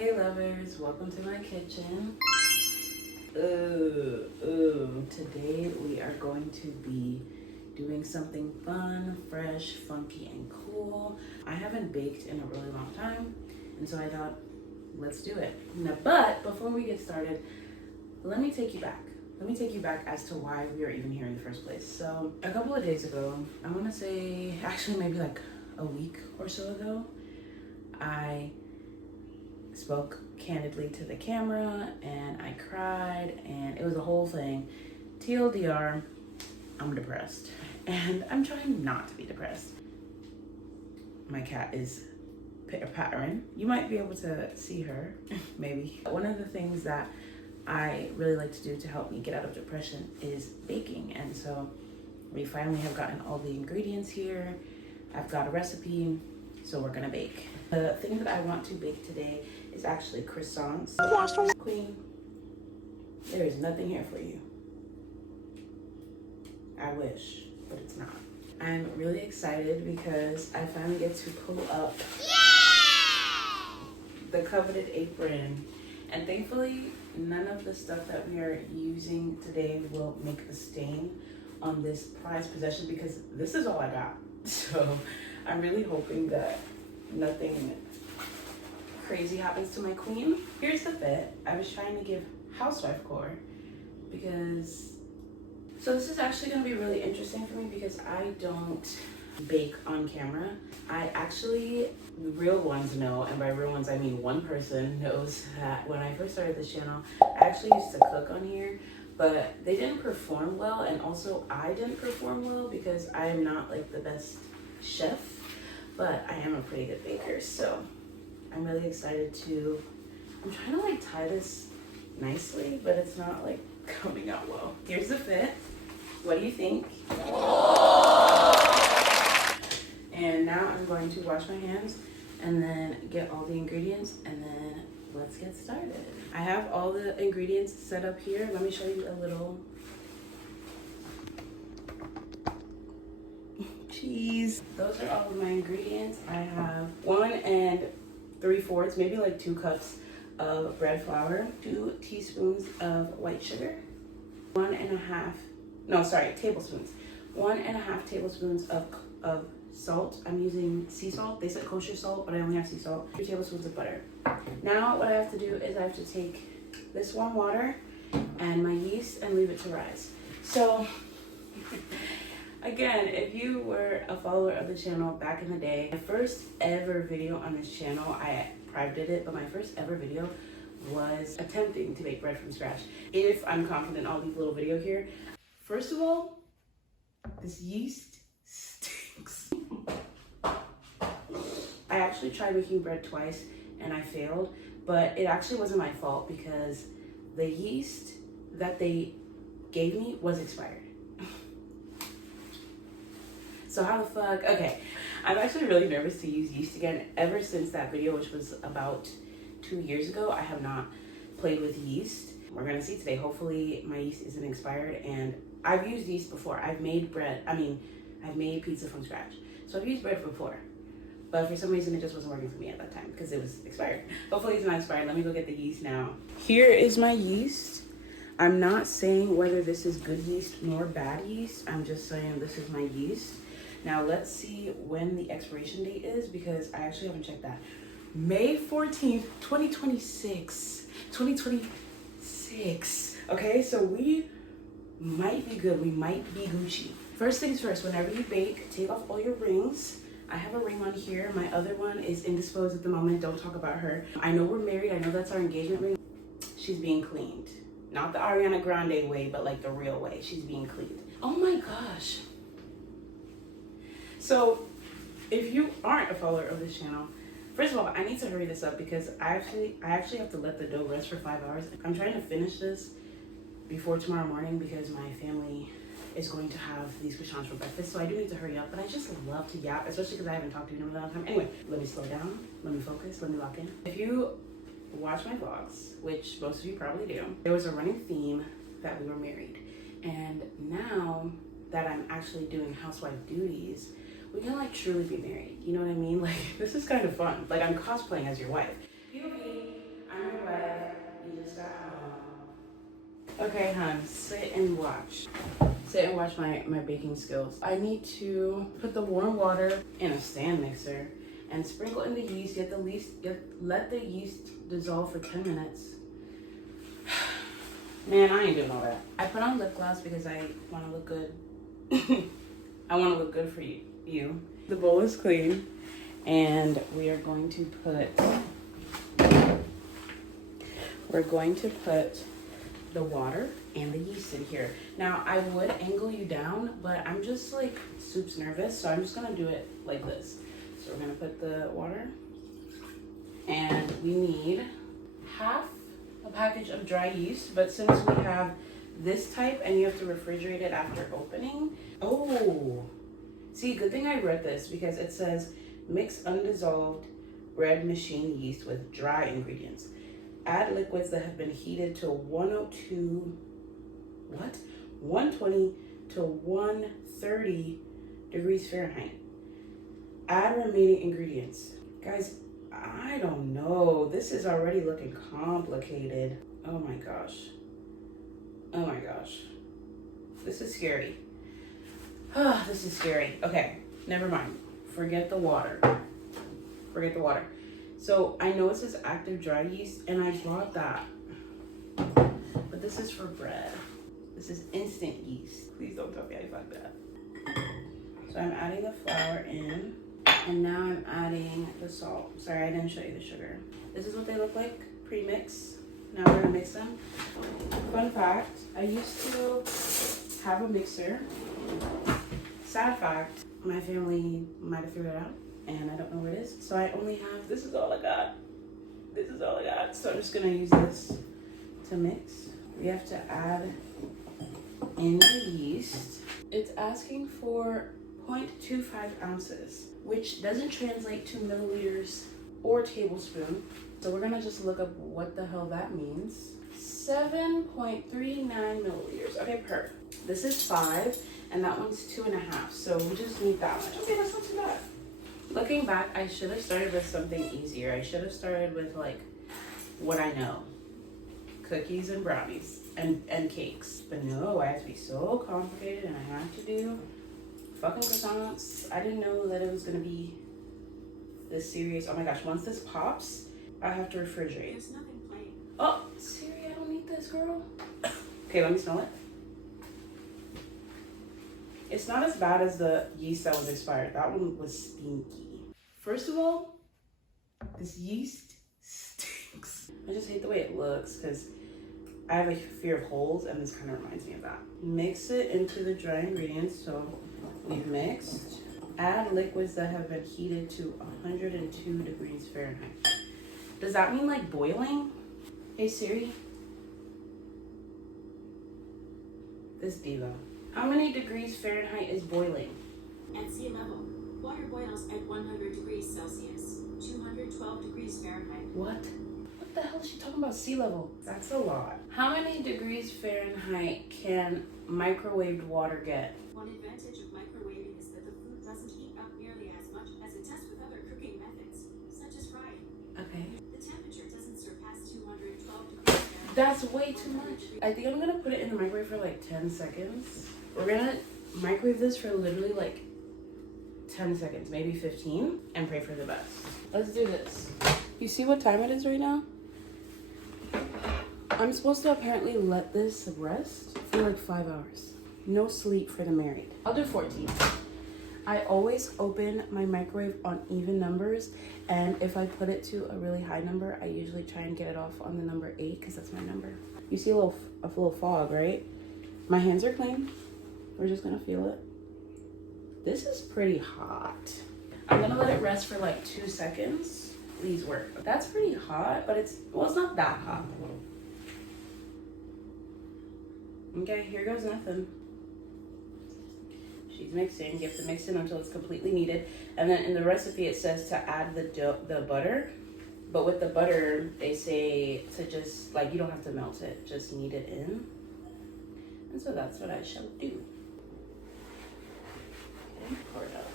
Hey lovers, welcome to my kitchen. Today we are going to be doing something fun, fresh, funky, and cool. I haven't baked in a really long time, and so I thought, let's do it. Now, but before we get started, let me take you back. Let me take you back as to why we are even here in the first place. So a couple of days ago, I want to say, actually maybe like a week or so ago, I spoke candidly to the camera and I cried and it was a whole thing. TLDR, I'm depressed and I'm trying not to be depressed. My cat is pattering. You might be able to see her, maybe. One of the things that I really like to do to help me get out of depression is baking. And so we finally have gotten all the ingredients here. I've got a recipe, so we're gonna bake. The thing that I want to bake today is actually croissants. Queen, there is nothing here for you. I wish, but it's not. I'm really excited because I finally get to pull up the coveted apron. And thankfully, none of the stuff that we are using today will make a stain on this prized possession because this is all I got. So I'm really hoping that nothing crazy happens to my queen. Here's the fit. I was trying to give housewife core because, so this is actually gonna be really interesting for me because I don't bake on camera. I actually, the real ones know, and by real ones I mean one person knows that when I first started this channel, I actually used to cook on here, but they didn't perform well, and also I didn't perform well because I am not like the best chef, but I am a pretty good baker. So I'm really excited to, I'm trying to like tie this nicely, but it's not like coming out well. Here's the fit. What do you think? And now I'm going to wash my hands and then get all the ingredients and then let's get started. I have all the ingredients set up here. Let me show you a little cheese. Those are all of my ingredients. I have 1 3/4, maybe like 2 cups of bread flour, 2 teaspoons of white sugar, tablespoons. 1.5 tablespoons of salt. I'm using sea salt. They said kosher salt, but I only have sea salt. 2 tablespoons of butter. Now what I have to do is I have to take this warm water and my yeast and leave it to rise. So again, if you were a follower of the channel back in the day, my first ever video on this channel, I privated it, but my first ever video was attempting to make bread from scratch. If I'm confident, I'll leave a little video here. First of all, this yeast stinks. I actually tried making bread twice and I failed, but it actually wasn't my fault because the yeast that they gave me was expired. So how the fuck? Okay, I'm actually really nervous to use yeast again. Ever since that video, which was about 2 years ago, I have not played with yeast. We're gonna see today. Hopefully my yeast isn't expired, and I've used yeast before. I've made pizza from scratch. So I've used bread before, but for some reason it just wasn't working for me at that time because it was expired. Hopefully it's not expired. Let me go get the yeast now. Here is my yeast. I'm not saying whether this is good yeast nor bad yeast. I'm just saying this is my yeast. Now let's see when the expiration date is because I actually haven't checked that. May 14th, 2026. 2026. Okay, so we might be good. We might be Gucci. First things first, whenever you bake, take off all your rings. I have a ring on here. My other one is indisposed at the moment. Don't talk about her. I know we're married. I know that's our engagement ring. She's being cleaned. Not the Ariana Grande way, but like the real way. She's being cleaned. Oh my gosh. So if you aren't a follower of this channel, first of all, I need to hurry this up because I actually have to let the dough rest for 5 hours. I'm trying to finish this before tomorrow morning because my family is going to have these croissants for breakfast. So I do need to hurry up, but I just love to yap, especially because I haven't talked to you in a really long time. Anyway, let me slow down, let me focus, let me lock in. If you watch my vlogs, which most of you probably do, there was a running theme that we were married. And now that I'm actually doing housewife duties, we can like truly be married. You know what I mean? Like, this is kind of fun. Like, I'm cosplaying as your wife. POV, Okay, hon, sit and watch. Sit and watch my baking skills. I need to put the warm water in a stand mixer and sprinkle in the yeast. Let the yeast dissolve for 10 minutes. Man, I ain't doing all that. I put on lip gloss because I want to look good. I want to look good for you. The bowl is clean, and we are going to put the water and the yeast in here. Now, I would angle you down, but I'm just like soups nervous, so I'm just gonna do it like this. So we're gonna put the water, and we need half a package of dry yeast, but since we have this type and you have to refrigerate it after opening. Oh, see, good thing I read this because it says mix undissolved bread machine yeast with dry ingredients. Add liquids that have been heated to 120 to 130 degrees Fahrenheit. Add remaining ingredients. Guys, I don't know. This is already looking complicated. Oh my gosh. Oh my gosh. This is scary. This is scary. Okay, never mind. Forget the water. Forget the water. So I know it says active dry yeast, and I bought that. But this is for bread. This is instant yeast. Please don't tell me I fucked that. So I'm adding the flour in, and now I'm adding the salt. Sorry, I didn't show you the sugar. This is what they look like pre-mix. Now we're gonna mix them. Fun fact, I used to have a mixer. Sad fact, my family might have figured it out, and I don't know where it is. So I only have, this is all I got. This is all I got. So I'm just gonna use this to mix. We have to add in the yeast. It's asking for 0.25 ounces, which doesn't translate to milliliters or tablespoon. So we're gonna just look up what the hell that means. 7.39 milliliters. Okay, perfect. This is 5, and that one's 2.5. So we just need that much. Okay, that's not too bad. Looking back, I should have started with something easier. I should have started with like what I know. Cookies and brownies and cakes. But no, I have to be so complicated, and I have to do fucking croissants. I didn't know that it was gonna be this serious. Oh my gosh, once this pops, I have to refrigerate. There's nothing plain. Oh, Siri, I don't need this, girl. Okay, let me smell it. It's not as bad as the yeast that was expired. That one was stinky. First of all, this yeast stinks. I just hate the way it looks because I have a fear of holes, and this kind of reminds me of that. Mix it into the dry ingredients. So we've mixed. Add liquids that have been heated to 102 degrees Fahrenheit. Does that mean like boiling? Hey Siri. This diva. How many degrees Fahrenheit is boiling? At sea level, water boils at 100 degrees Celsius, 212 degrees Fahrenheit. What? What the hell is she talking about sea level? That's a lot. How many degrees Fahrenheit can microwaved water get? One advantage of microwaving is that the food doesn't heat up nearly as much as it does with other cooking methods, such as frying. Okay. The temperature doesn't surpass 212 degrees Fahrenheit. That's way too much. I think I'm gonna put it in the microwave for like 10 seconds. We're gonna microwave this for literally like 10 seconds, maybe 15, and pray for the best. Let's do this. You see what time it is right now? I'm supposed to apparently let this rest for like 5 hours. No sleep for the married. I'll do 14. I always open my microwave on even numbers, and if I put it to a really high number, I usually try and get it off on the number 8 because that's my number. You see a little fog, right? My hands are clean. We're just gonna feel it. This is pretty hot. I'm gonna let it rest for like 2 seconds. Please work. That's pretty hot, but it's not that hot. Okay, here goes nothing. She's mixing. You have to mix it until it's completely kneaded. And then in the recipe it says to add the butter. But with the butter, they say to just, like, you don't have to melt it. Just knead it in. And so that's what I shall do. Okay, pour it up.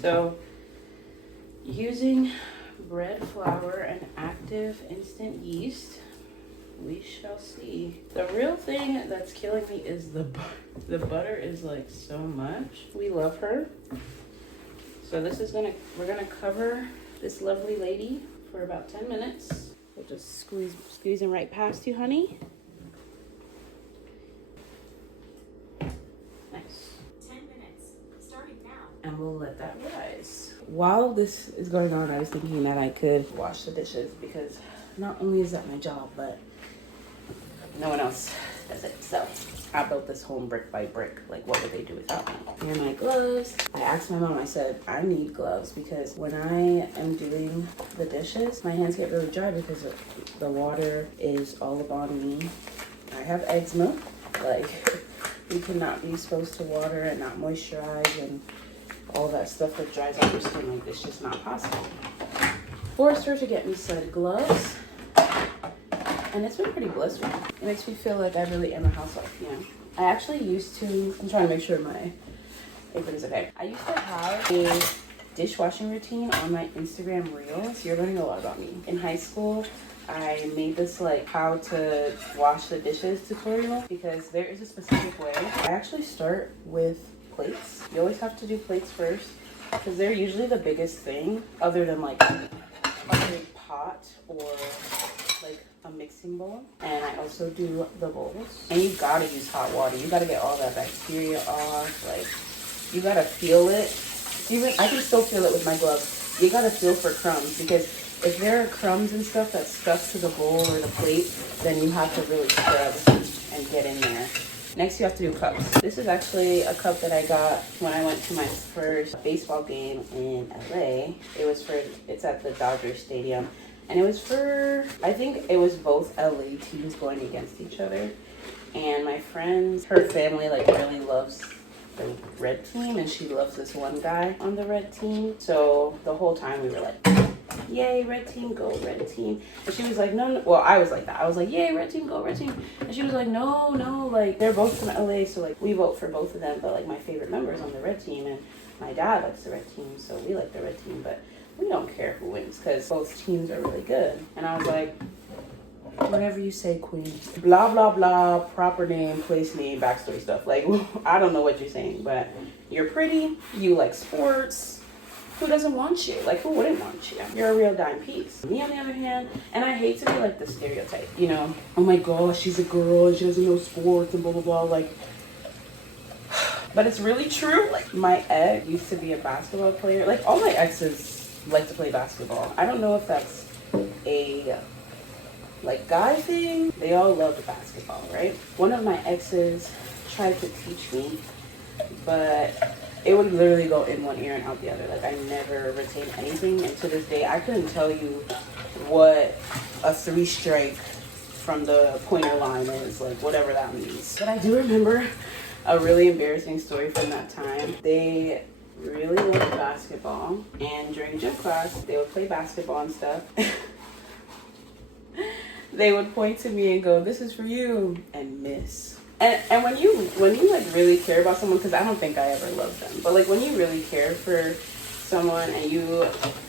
So, using bread flour and active instant yeast, we shall see. The real thing that's killing me is the butter is like so much. We love her. So this is we're gonna cover this lovely lady for about 10 minutes. We'll just squeezing right past you, honey. Nice. 10 minutes, starting now. And we'll let that rise. While this is going on, I was thinking that I could wash the dishes because not only is that my job, but no one else does it. So I built this home brick by brick. Like, what would they do without me? Here are my gloves. I asked my mom, I said, I need gloves because when I am doing the dishes, my hands get really dry because the water is all up on me. I have eczema. Like, you cannot be exposed to water and not moisturize and all that stuff that dries out your skin. Like, it's just not possible. Forced her to get me said gloves. And it's been pretty blissful. It makes me feel like I really am a housewife, you know? I actually used to, I'm trying to make sure my apron is okay. I used to have a dishwashing routine on my Instagram Reels. You're learning a lot about me. In high school, I made this like how to wash the dishes tutorial because there is a specific way. I actually start with plates. You always have to do plates first because they're usually the biggest thing other than like a big pot or like a mixing bowl. And I also do the bowls. And you gotta use hot water. You gotta get all that bacteria off. Like, you gotta feel it. Even I can still feel it with my gloves. You gotta feel for crumbs because if there are crumbs and stuff that's stuck to the bowl or the plate, then you have to really scrub and get in there. Next, you have to do cups. This is actually a cup that I got when I went to my first baseball game in LA. It's at the Dodgers Stadium. And it was for, I think it was both LA teams going against each other. And my friend, her family like really loves the red team and she loves this one guy on the red team. So the whole time we were like, yay, red team, go red team. And she was like, no, well, I was like that. I was like, yay, red team, go red team. And she was like, no, like they're both from LA. So like we vote for both of them. But like my favorite member is on the red team and my dad likes the red team. So we like the red team, but we don't care who wins because both teams are really good. And I was like, whatever you say, queen. Blah, blah, blah, proper name, place name, backstory stuff. Like, I don't know what you're saying, but you're pretty, you like sports. Who doesn't want you? Like, who wouldn't want you? You're a real dime piece. Me, on the other hand, and I hate to be like the stereotype, you know? Oh my gosh, she's a girl and she doesn't know sports and blah, blah, blah. Like, but it's really true. Like, my ex used to be a basketball player. Like, all my exes like to play basketball. I don't know if that's a like guy thing. They all love basketball, right? One of my exes tried to teach me, but it would literally go in one ear and out the other. Like, I never retained anything, and to this day I couldn't tell you what a 3-strike from the pointer line is, like whatever that means. But I do remember a really embarrassing story from that time. They really loved basketball, and during gym class they would play basketball and stuff. They would point to me and go, this is for you, and miss. And when you like really care about someone, because I don't think I ever loved them, but like when you really care for someone and you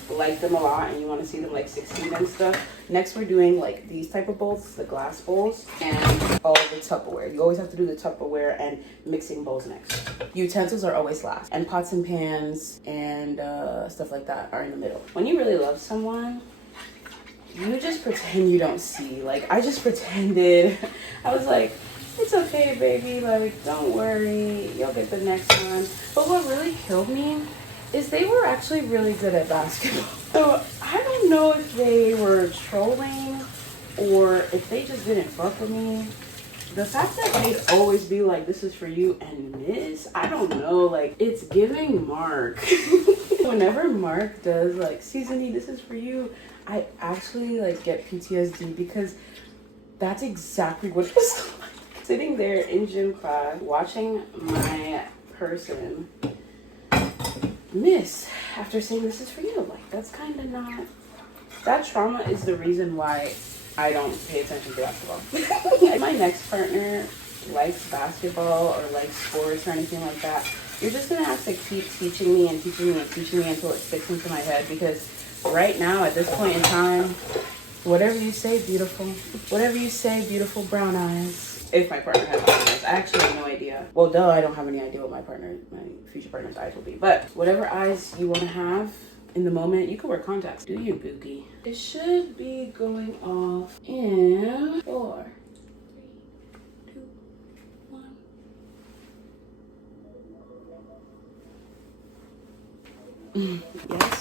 like them a lot and you want to see them like succeed and stuff, next we're doing like these type of bowls, the glass bowls, and all the Tupperware. You always have to do the Tupperware and mixing bowls next. Utensils are always last, and pots and pans and stuff like that are in the middle. When you really love someone, you just pretend you don't see. Like, I just pretended. I was like, it's okay, baby, like, don't worry, you'll get the next one. But what really killed me is they were actually really good at basketball. So I don't know if they were trolling or if they just didn't fuck with me. The fact that they'd always be like, this is for you, and miss, I don't know, like, it's giving Mark. Whenever Mark does like, Seasony, this is for you, I actually like get PTSD because that's exactly what it was like. Sitting there in gym class, watching my person miss after saying this is for you. Like, that's kind of not, that trauma is the reason why I don't pay attention to basketball. If my next partner likes basketball or likes sports or anything like that, you're just gonna have to keep teaching me and teaching me and teaching me until it sticks into my head, because right now at this point in time, Whatever you say, beautiful. Whatever you say, beautiful brown eyes. If my partner has brown eyes. I actually have no idea. Well, duh, I don't have any idea what my future partner's eyes will be. But whatever eyes you want to have in the moment, you can wear contacts. Do you, Boogie? It should be going off in 4, 3, 2, 1.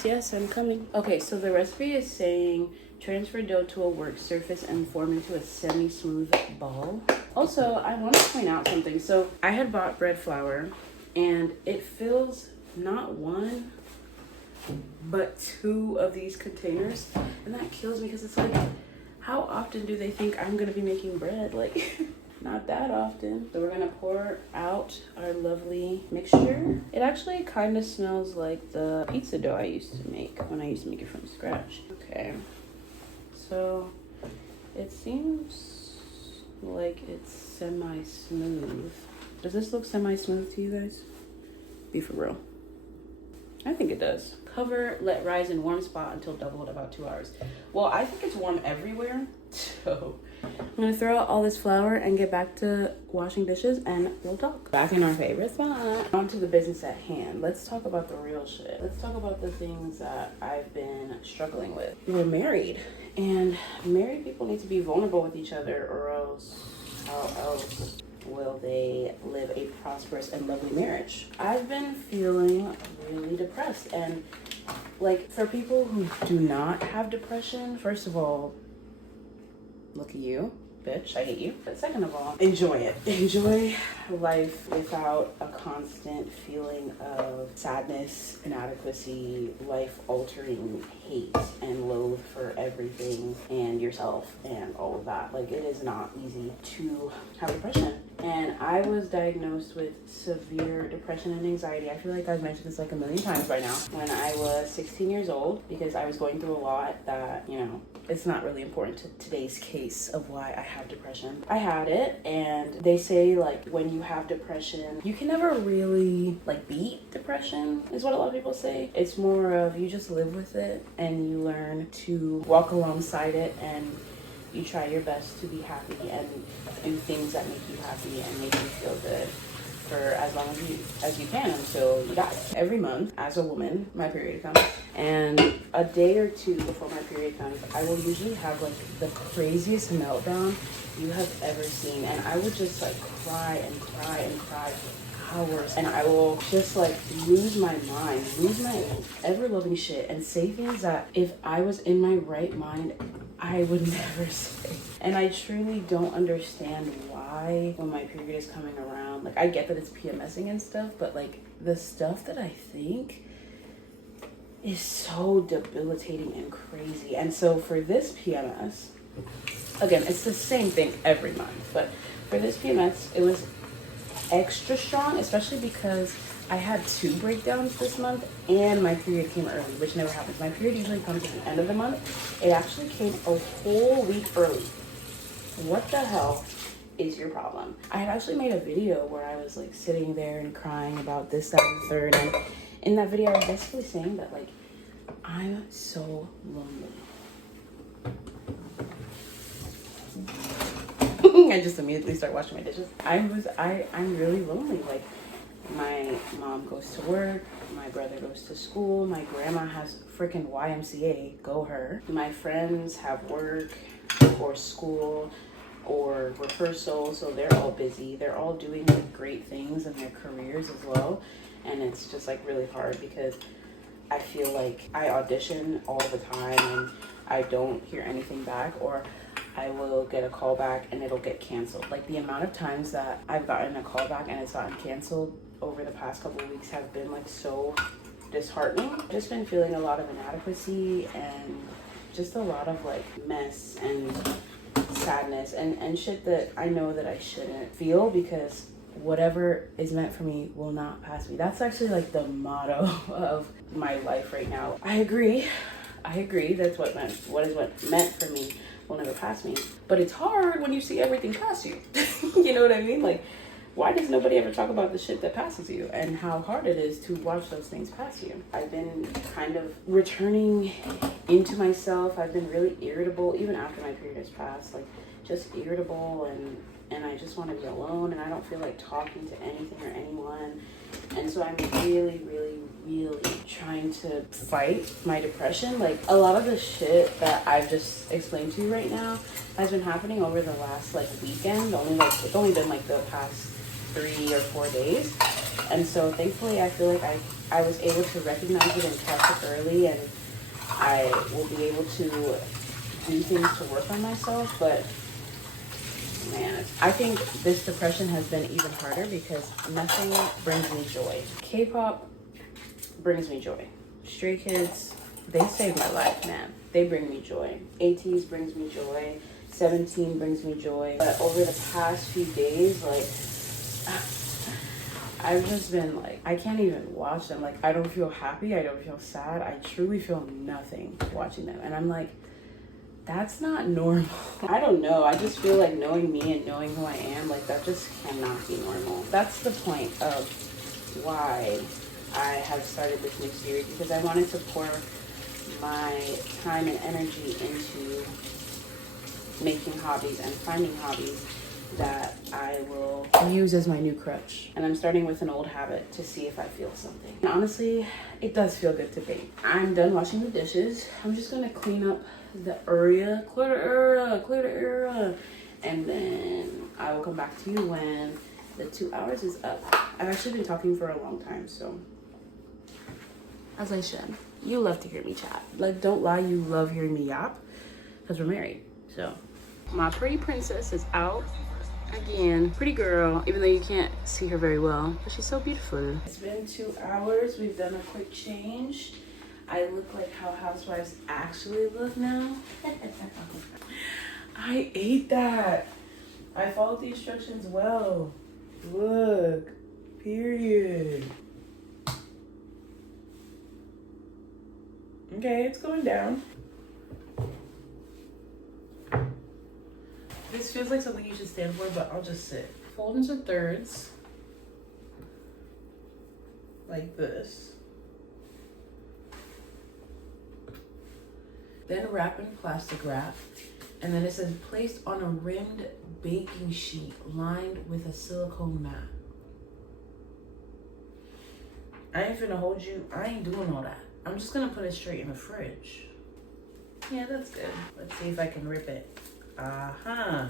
Yes, I'm coming. Okay, so the recipe is saying transfer dough to a work surface and form into a semi-smooth ball. Also, I want to point out something. So I had bought bread flour and it fills not 1, but 2 of these containers. And that kills me because it's like, how often do they think I'm going to be making bread? Like, not that often. So we're gonna pour out our lovely mixture. It actually kind of smells like the pizza dough I used to make when I used to make it from scratch. Okay, so it seems like it's semi-smooth. Does this look semi-smooth to you guys? Be for real. I think it does. Cover, let rise in warm spot until double at about 2 hours. Well, I think it's warm everywhere, so I'm gonna throw out all this flour and get back to washing dishes and we'll talk. Back in our favorite spot. On to the business at hand. Let's talk about the real shit. Let's talk about the things that I've been struggling with. We're married and married people need to be vulnerable with each other or else how else will they live a prosperous and lovely marriage? I've been feeling really depressed and like for people who do not have depression, first of all, look at you, bitch, I hate you. But second of all, enjoy it. Enjoy life without a constant feeling of sadness, inadequacy, life-altering hate and loathe for everything and yourself and all of that. Like, it is not easy to have depression. And I was diagnosed with severe depression and anxiety. I feel like I've mentioned this like a million times by now. When I was 16 years old, because I was going through a lot that, you know, it's not really important to today's case of why I have depression. I had it, and they say like when you have depression, you can never really like beat depression, is what a lot of people say. It's more of you just live with it and you learn to walk alongside it and you try your best to be happy and do things that make you happy and make you feel good for as long as you can until you die. Every month, as a woman, my period comes, and a day or 2 before my period comes, I will usually have like the craziest meltdown you have ever seen, and I would just like cry and cry and cry for hours, and I will just like lose my mind, lose my ever-loving shit, and say things that if I was in my right mind, I would never say. And I truly don't understand why when my period is coming around, like I get that it's PMSing and stuff, but like the stuff that I think is so debilitating and crazy. And so for this PMS, again, it's the same thing every month, but for this PMS, it was extra strong, especially because I had 2 breakdowns this month and my period came early, which never happens. My period usually comes at the end of the month. It actually came a whole week early. What the hell is your problem? I had actually made a video where I was like sitting there and crying about this, that, and the third. And in that video, I was basically saying that like, I'm so lonely. I just immediately start washing my dishes. I'm really lonely. Like, my mom goes to work, my brother goes to school, my grandma has freaking YMCA, go her. My friends have work or school or rehearsal, so they're all busy. They're all doing like great things in their careers as well. And it's just like really hard because I feel like I audition all the time and I don't hear anything back, or I will get a call back and it'll get canceled. Like the amount of times that I've gotten a call back and it's gotten canceled over the past couple of weeks have been like so disheartening. I've just been feeling a lot of inadequacy and just a lot of like mess and sadness and shit that I know that I shouldn't feel, because whatever is meant for me will not pass me. That's actually like the motto of my life right now. I agree. That's what is meant for me will never pass me. But it's hard when you see everything pass you. You know what I mean? Like Why does nobody ever talk about the shit that passes you and how hard it is to watch those things pass you? I've been kind of returning into myself. I've been really irritable, even after my period has passed, like just irritable, and I just want to be alone, and I don't feel like talking to anything or anyone. And so I'm really, really, really trying to fight my depression. Like, a lot of the shit that I've just explained to you right now has been happening over the last like weekend. It's only been like the past 3 or 4 days. And so thankfully I feel like I was able to recognize it and catch it early, and I will be able to do things to work on myself. But man, I think this depression has been even harder because nothing brings me joy. K-pop brings me joy. Stray Kids, they saved my life, man. They bring me joy. ATEEZ brings me joy. 17 brings me joy. But over the past few days, like, I've just been like, I can't even watch them. Like, I don't feel happy. I don't feel sad. I truly feel nothing watching them. And I'm like, that's not normal. I don't know. I just feel like knowing me and knowing who I am, like, that just cannot be normal. That's the point of why I have started this new series, because I wanted to pour my time and energy into making hobbies and finding hobbies that I will use as my new crutch. And I'm starting with an old habit to see if I feel something. And honestly, it does feel good to bake. I'm done washing the dishes. I'm just gonna clean up the area, clear the area, and then I will come back to you when the 2 hours is up. I've actually been talking for a long time, so as I should. You love to hear me chat. Like, don't lie, you love hearing me yap, because we're married. So my pretty princess is out again. Pretty girl, even though you can't see her very well, but she's so beautiful. It's been 2 hours. We've done a quick change. I look like how housewives actually look now. I ate that. I followed the instructions well. Look, period. Okay, it's going down. This feels like something you should stand for, but I'll just sit. Fold into thirds. Like this. Then wrap in plastic wrap. And then it says placed on a rimmed baking sheet lined with a silicone mat. I ain't finna hold you. I ain't doing all that. I'm just gonna put it straight in the fridge. Yeah, that's good. Let's see if I can rip it. Uh-huh.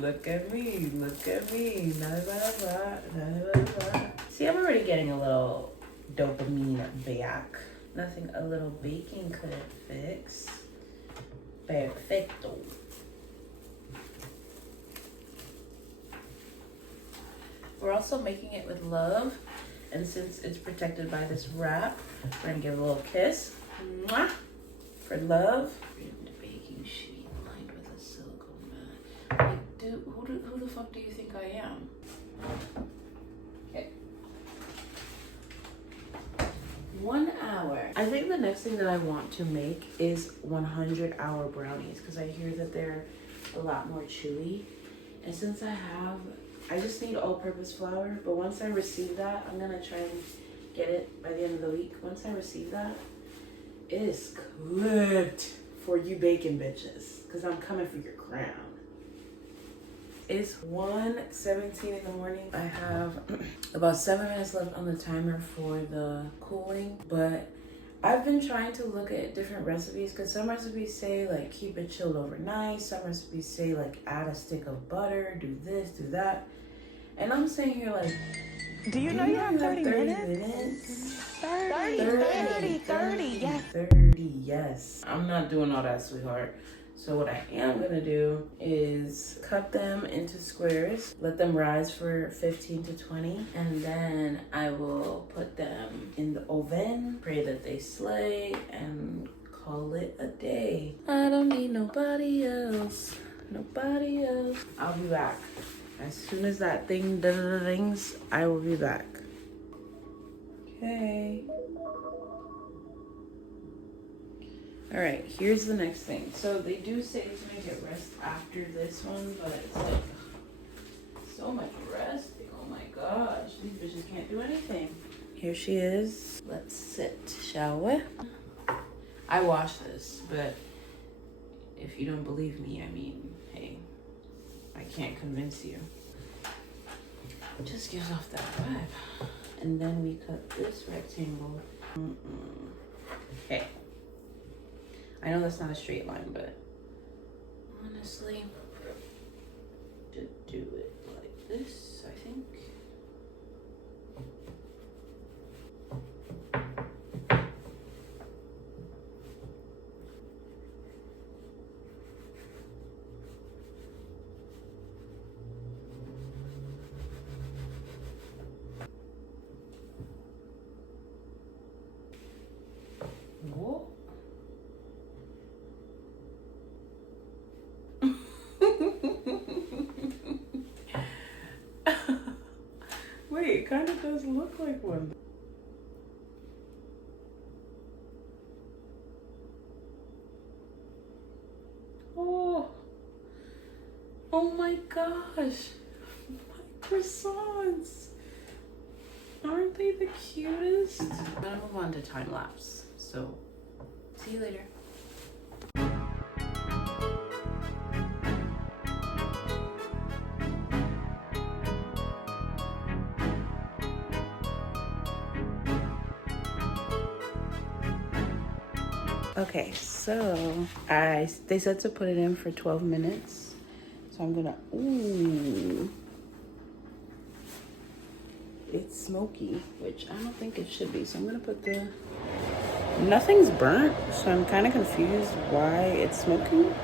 Look at me, look at me. See, I'm already getting a little dopamine back. Nothing a little baking couldn't fix. Perfecto. We're also making it with love. And since it's protected by this wrap, we're gonna give a little kiss. Mwah! For love. Rimmed baking sheet lined with a silicone mat. Like, dude, who the fuck do you think I am? Okay. 1 hour. I think the next thing that I want to make is 100-hour brownies, because I hear that they're a lot more chewy. And since I just need all-purpose flour, but once I receive that, I'm gonna try and get it by the end of the week. Once I receive that, it is clipped for you bacon bitches, because I'm coming for your crown. It's 1:17 in the morning. I have about 7 minutes left on the timer for the cooling, but I've been trying to look at different recipes, because some recipes say like keep it chilled overnight. Some recipes say like add a stick of butter, do this, do that. And I'm sitting here like, do you know you have 30 minutes? 30, yes. 30, yes. I'm not doing all that, sweetheart. So what I am gonna do is cut them into squares, let them rise for 15 to 20, and then I will put them in the oven, pray that they slay, and call it a day. I don't need nobody else, nobody else. I'll be back. As soon as that thing rings, I will be back. Okay. All right, here's the next thing. So they do say to make it rest after this one, but it's like so so much resting. Oh my gosh, these bitches can't do anything. Here she is. Let's sit, shall we? I washed this, but if you don't believe me, I mean, hey, I can't convince you. It just gives off that vibe. And then we cut this rectangle. Okay. I know that's not a straight line, but honestly, to do it like this, I think. Whoa. Wait, it kind of does look like one. Oh, oh my gosh, my croissants. Aren't they the cutest? I'm gonna move on to time lapse. So, see you later. Okay, so they said to put it in for 12 minutes. So I'm gonna, ooh. It's smoky, which I don't think it should be. So I'm gonna put nothing's burnt. So I'm kind of confused why it's smoking.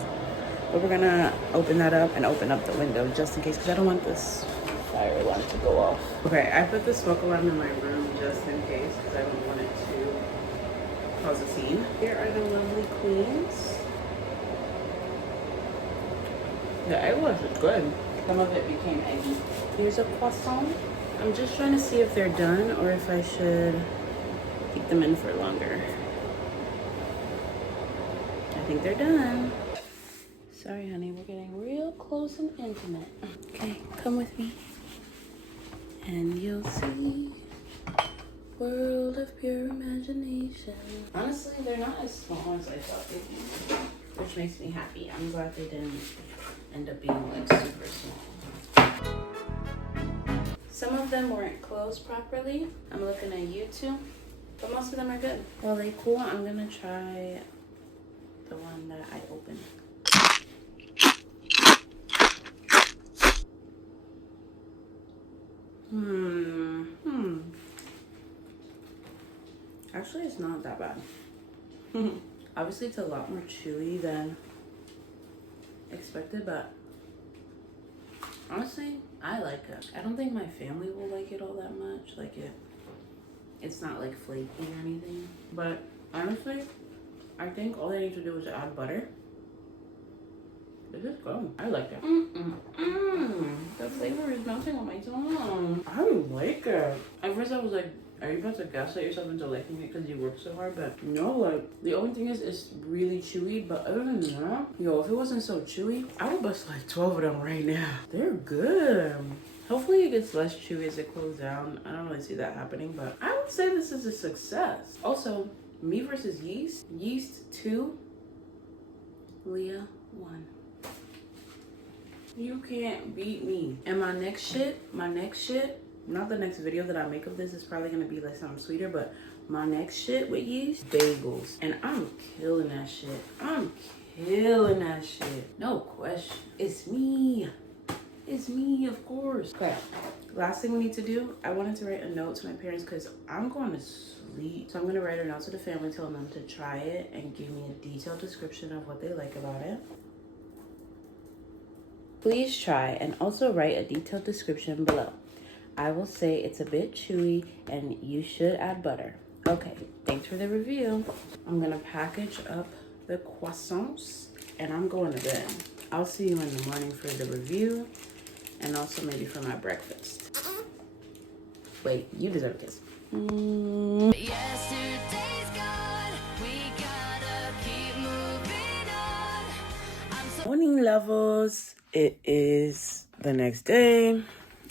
But we're gonna open that up and open up the window just in case, because I don't want this fire alarm to go off. Okay, I put the smoke alarm in my room just in case, because I don't want it to cause a scene. Here are the lovely queens. The egg was good. Some of it became eggy. Here's a croissant. I'm just trying to see if they're done or if I should keep them in for longer. I think they're done. Sorry, honey, we're getting real close and intimate. Okay, come with me. And you'll see world of pure imagination. Honestly, they're not as small as I thought they'd be, which makes me happy. I'm glad they didn't end up being like super small. Some of them weren't closed properly. I'm looking at YouTube, but most of them are good. While they cool, I'm gonna try the one that I opened. Actually, it's not that bad. Obviously, it's a lot more chewy than expected, but honestly, I like it. I don't think my family will like it all that much. Like it's not like flaky or anything. But honestly, I think all they need to do is add butter. This is good. I like it. The flavor is melting on my tongue. I like it. At first I was like, are you about to gaslight yourself into liking it because you work so hard? But no, like, the only thing is it's really chewy. But other than that, yo, if it wasn't so chewy, I would bust like 12 of them right now. They're good. Hopefully it gets less chewy as it cools down. I don't really see that happening, but I would say this is a success. Also, me versus yeast. Yeast 2, Leah 1. You can't beat me. And my next shit, not the next video that I make of this is probably gonna be like something sweeter, but my next shit with yeast, bagels. And I'm killing that shit. I'm killing that shit. No question. It's me. It's me, of course. Okay, last thing we need to do, I wanted to write a note to my parents because I'm going to sleep. So I'm gonna write a note to the family telling them to try it and give me a detailed description of what they like about it. Please try and also write a detailed description below. I will say it's a bit chewy and you should add butter. Okay, thanks for the review. I'm gonna package up the croissants and I'm going to bed. I'll see you in the morning for the review and also maybe for my breakfast. Wait, you deserve a kiss. Yesterday's gone. We gotta keep moving on. Morning, lovers. It is the next day.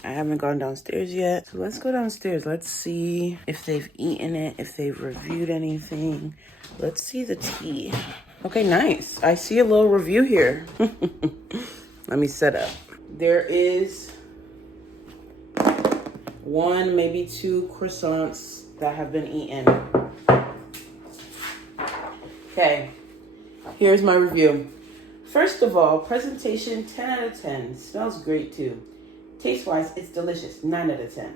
I haven't gone downstairs yet. So let's go downstairs. Let's see if they've eaten it, if they've reviewed anything. Let's see the tea. Okay, nice. I see a little review here. Let me set up. There is 1, maybe 2 croissants that have been eaten. Okay, here's my review. First of all, presentation 10 out of 10. Smells great too. Taste-wise, it's delicious. 9 out of 10.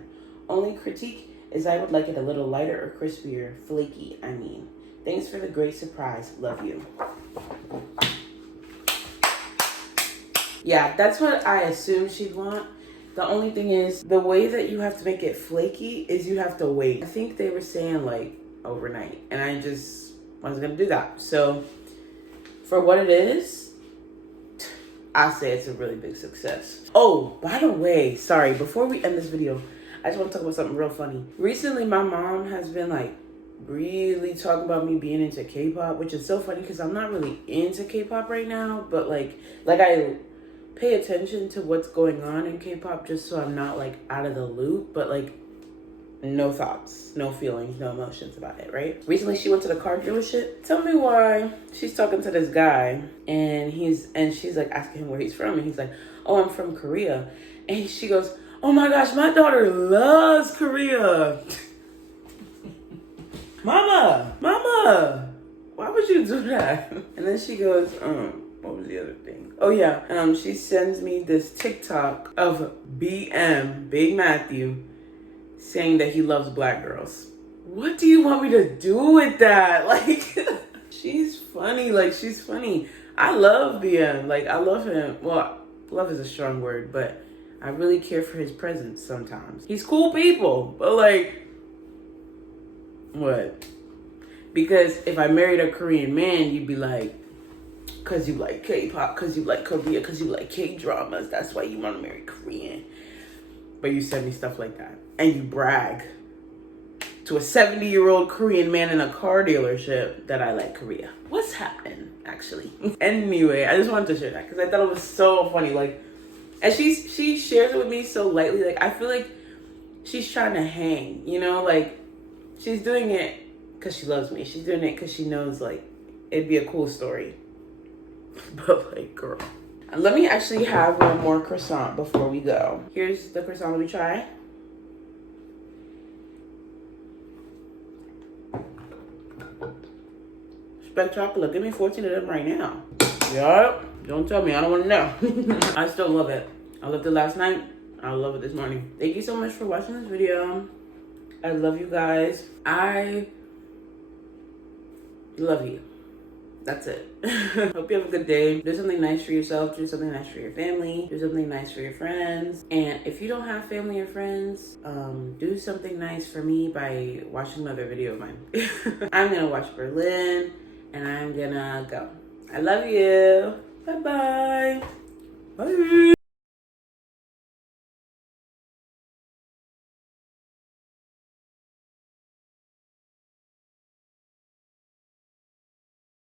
Only critique is I would like it a little lighter or crispier. Flaky, I mean. Thanks for the great surprise. Love you. Yeah, that's what I assumed she'd want. The only thing is, the way that you have to make it flaky is you have to wait. I think they were saying like overnight, and I just wasn't gonna do that. So for what it is, I say it's a really big success. Oh, by the way, sorry, before we end this video, I just want to talk about something real funny. Recently, my mom has been like really talking about me being into K-pop, which is so funny because I'm not really into K-pop right now, but like I pay attention to what's going on in K-pop just so I'm not like out of the loop, but like no thoughts, no feelings, no emotions about it, right? Recently she went to the car dealership. Tell me why she's talking to this guy and she's like asking him where he's from, and he's like, oh, I'm from Korea. And she goes, oh my gosh, my daughter loves Korea. Mama, why would you do that? And then she goes, what was the other thing? Oh yeah, she sends me this TikTok of BM, Big Matthew, saying that he loves black girls. What do you want me to do with that? Like, she's funny. Like, she's funny. I love BM. Like, I love him. Well, love is a strong word, but I really care for his presence sometimes. He's cool people, but like, what? Because if I married a Korean man, you'd be like, because you like K-pop, because you like Korea, because you like K-dramas, that's why you want to marry Korean. But you send me stuff like that. And you brag to a 70-year-old Korean man in a car dealership that I like Korea. What's happened, actually? Anyway, I just wanted to share that because I thought it was so funny. Like, and she shares it with me so lightly. Like, I feel like she's trying to hang, you know? Like, she's doing it because she loves me. She's doing it because she knows, like, it'd be a cool story. But, like, girl. Let me actually have one more croissant before we go. Here's the croissant. Let me try. Spectacular. Give me 14 of them right now. Yup. Don't tell me. I don't want to know. I still love it. I loved it last night. I love it this morning. Thank you so much for watching this video. I love you guys. I love you. That's it. Hope you have a good day. Do something nice for yourself. Do something nice for your family. Do something nice for your friends. And if you don't have family or friends, do something nice for me by watching another video of mine. I'm gonna watch Berlin and I'm gonna go. I love you. Bye-bye. Bye.